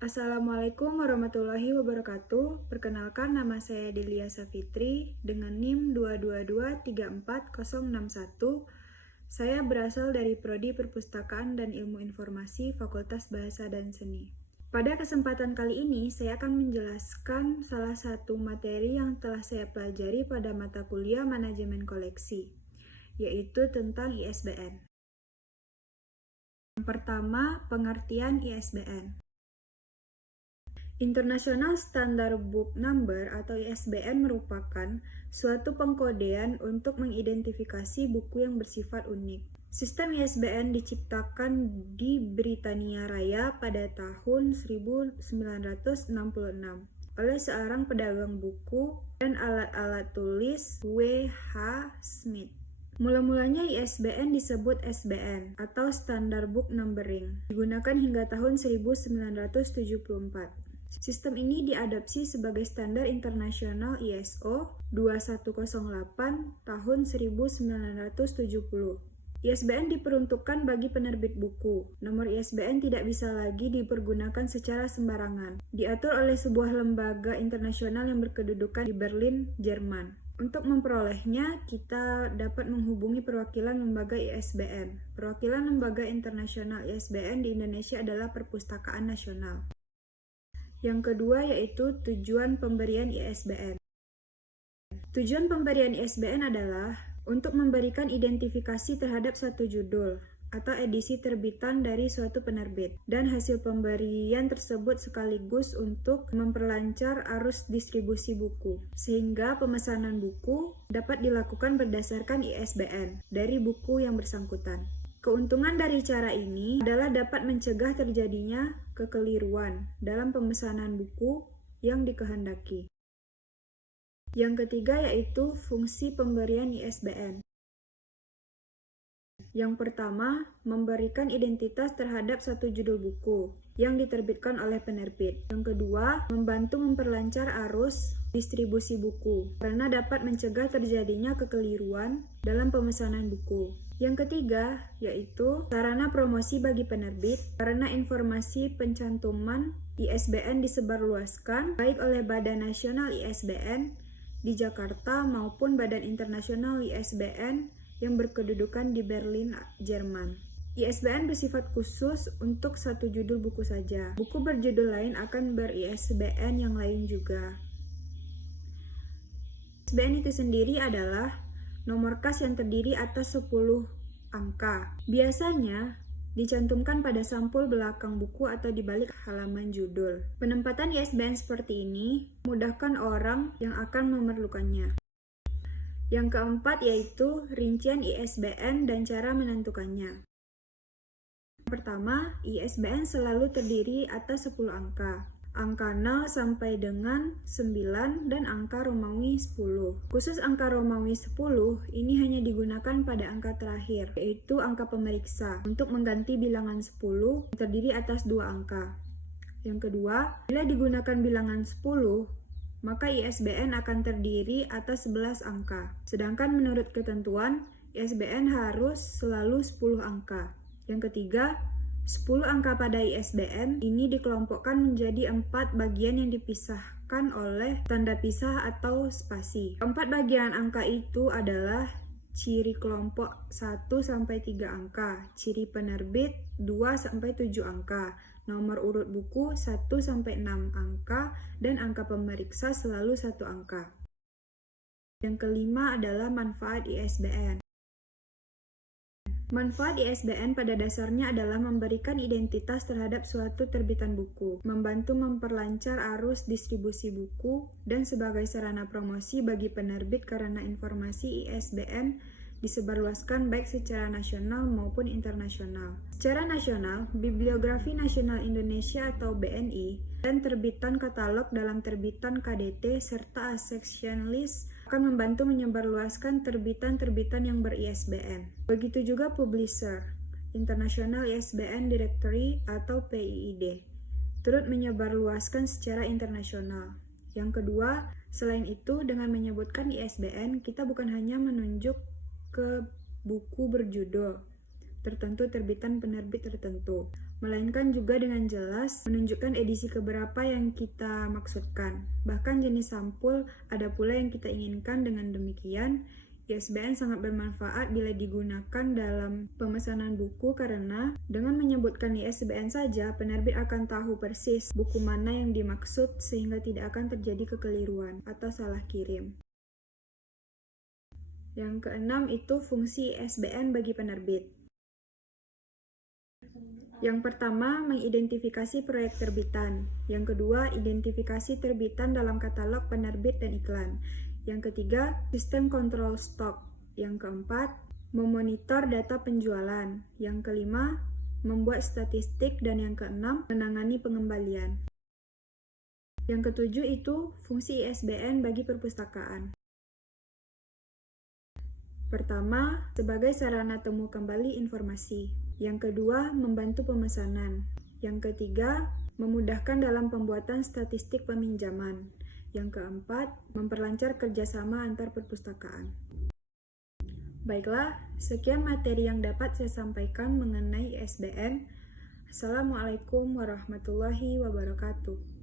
Assalamualaikum warahmatullahi wabarakatuh. Perkenalkan, nama saya Delia Safitri dengan NIM 222344061. Saya berasal dari Prodi Perpustakaan dan Ilmu Informasi Fakultas Bahasa dan Seni. Pada kesempatan kali ini, saya akan menjelaskan salah satu materi yang telah saya pelajari pada mata kuliah Manajemen Koleksi, yaitu tentang ISBN. Yang pertama, pengertian ISBN. International Standard Book Number atau ISBN merupakan suatu pengkodean untuk mengidentifikasi buku yang bersifat unik. Sistem ISBN diciptakan di Britania Raya pada tahun 1966 oleh seorang pedagang buku dan alat-alat tulis W.H. Smith. Mula-mulanya ISBN disebut SBN atau Standard Book Numbering, digunakan hingga tahun 1974. Sistem ini diadopsi sebagai standar internasional ISO 2108 tahun 1970. ISBN diperuntukkan bagi penerbit buku. Nomor ISBN tidak bisa lagi dipergunakan secara sembarangan. Diatur oleh sebuah lembaga internasional yang berkedudukan di Berlin, Jerman. Untuk memperolehnya, kita dapat menghubungi perwakilan lembaga ISBN. Perwakilan lembaga internasional ISBN di Indonesia adalah Perpustakaan Nasional. Yang kedua yaitu tujuan pemberian ISBN. Tujuan pemberian ISBN adalah untuk memberikan identifikasi terhadap satu judul atau edisi terbitan dari suatu penerbit, dan hasil pemberian tersebut sekaligus untuk memperlancar arus distribusi buku, sehingga pemesanan buku dapat dilakukan berdasarkan ISBN dari buku yang bersangkutan. Keuntungan dari cara ini adalah dapat mencegah terjadinya kekeliruan dalam pemesanan buku yang dikehendaki. Yang ketiga yaitu fungsi pemberian ISBN. Yang pertama, memberikan identitas terhadap satu judul buku yang diterbitkan oleh penerbit. Yang kedua, membantu memperlancar arus distribusi buku karena dapat mencegah terjadinya kekeliruan dalam pemesanan buku. Yang ketiga, yaitu sarana promosi bagi penerbit karena informasi pencantuman ISBN disebarluaskan baik oleh Badan Nasional ISBN di Jakarta maupun Badan Internasional ISBN yang berkedudukan di Berlin, Jerman. ISBN bersifat khusus untuk satu judul buku saja. Buku berjudul lain akan ber-ISBN yang lain juga. ISBN itu sendiri adalah nomor kas yang terdiri atas 10 angka. Biasanya dicantumkan pada sampul belakang buku atau di balik halaman judul. Penempatan ISBN seperti ini memudahkan orang yang akan memerlukannya. Yang keempat yaitu rincian ISBN dan cara menentukannya. Pertama, ISBN selalu terdiri atas 10 angka. Angka 0 sampai dengan 9 dan angka Romawi 10. Khusus angka Romawi 10 ini hanya digunakan pada angka terakhir, yaitu angka pemeriksa, untuk mengganti bilangan 10 yang terdiri atas 2 angka. Yang kedua, bila digunakan bilangan 10, maka ISBN akan terdiri atas 11 angka. Sedangkan menurut ketentuan, ISBN harus selalu 10 angka. Yang ketiga, 10 angka pada ISBN ini dikelompokkan menjadi 4 bagian yang dipisahkan oleh tanda pisah atau spasi. 4 bagian angka itu adalah ciri kelompok 1-3 angka, ciri penerbit 2-7 angka, nomor urut buku 1-6 angka, dan angka pemeriksa selalu 1 angka. Yang kelima adalah manfaat ISBN. Manfaat ISBN pada dasarnya adalah memberikan identitas terhadap suatu terbitan buku, membantu memperlancar arus distribusi buku, dan sebagai sarana promosi bagi penerbit karena informasi ISBN disebarluaskan baik secara nasional maupun internasional. Secara nasional, Bibliografi Nasional Indonesia atau BNI dan terbitan katalog dalam terbitan KDT serta section list akan membantu menyebarluaskan terbitan-terbitan yang ber-ISBN. Begitu juga publisher, International ISBN Directory atau PIID, turut menyebarluaskan secara internasional. Yang kedua, selain itu dengan menyebutkan ISBN, kita bukan hanya menunjuk ke buku berjudul, tertentu terbitan penerbit tertentu, melainkan juga dengan jelas menunjukkan edisi keberapa yang kita maksudkan. Bahkan jenis sampul ada pula yang kita inginkan. Dengan demikian, ISBN sangat bermanfaat bila digunakan dalam pemesanan buku karena dengan menyebutkan ISBN saja, penerbit akan tahu persis buku mana yang dimaksud sehingga tidak akan terjadi kekeliruan atau salah kirim. Yang keenam itu fungsi ISBN bagi penerbit. Yang pertama, mengidentifikasi proyek terbitan. Yang kedua, identifikasi terbitan dalam katalog penerbit dan iklan. Yang ketiga, sistem kontrol stok. Yang keempat, memonitor data penjualan. Yang kelima, membuat statistik. Dan yang keenam, menangani pengembalian. Yang ketujuh itu fungsi ISBN bagi perpustakaan. Pertama, sebagai sarana temu kembali informasi. Yang kedua, membantu pemesanan. Yang ketiga, memudahkan dalam pembuatan statistik peminjaman. Yang keempat, memperlancar kerjasama antar perpustakaan. Baiklah, sekian materi yang dapat saya sampaikan mengenai ISBN. Assalamualaikum warahmatullahi wabarakatuh.